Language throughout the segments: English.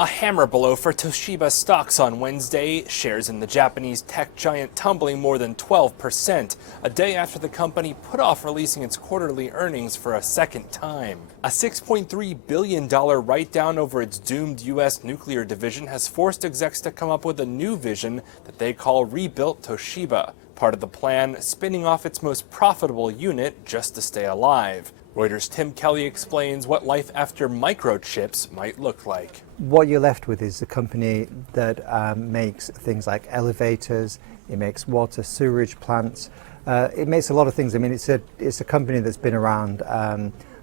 A hammer blow for Toshiba stocks on Wednesday, shares in the Japanese tech giant tumbling more than 12%, a day after the company put off releasing its quarterly earnings for a second time. A $6.3 billion write-down over its doomed U.S. nuclear division has forced execs to come up with a new vision that they call Rebuilt Toshiba, part of the plan spinning off its most profitable unit just to stay alive. Reuters' Tim Kelly explains what life after microchips might look like. What you're left with is a company that makes things like elevators, it makes water sewerage plants, it makes a lot of things. I mean, it's a company that's been around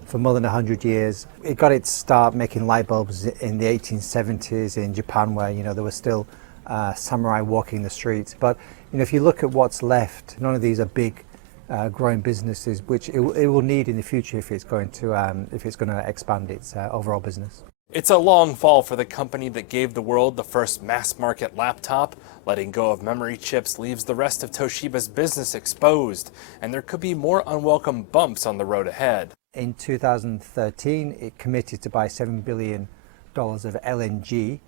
for more than 100 years. It got its start making light bulbs in the 1870s in Japan, where there were still samurai walking the streets. But if you look at what's left, none of these are big growing businesses, which it will need in the future if it's going to expand its overall business. It's a long fall for the company that gave the world the first mass-market laptop. Letting go of memory chips leaves the rest of Toshiba's business exposed, and there could be more unwelcome bumps on the road ahead. In 2013, it committed to buy $7 billion of LNG.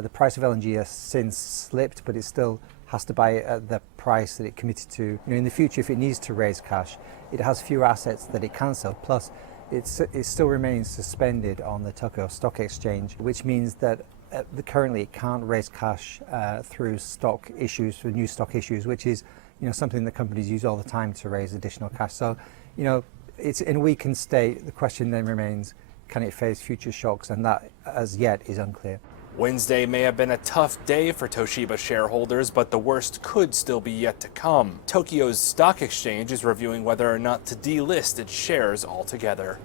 The price of LNG has since slipped, but it still has to buy at the price that it committed to. In the future, if it needs to raise cash, it has fewer assets that it can sell. Plus, it still remains suspended on the Tokyo Stock Exchange, which means that currently it can't raise cash through stock issues, through new stock issues, which is something that companies use all the time to raise additional cash. So, it's in a weakened state. The question then remains, can it face future shocks? And that, as yet, is unclear. Wednesday may have been a tough day for Toshiba shareholders, but the worst could still be yet to come. Tokyo's stock exchange is reviewing whether or not to delist its shares altogether.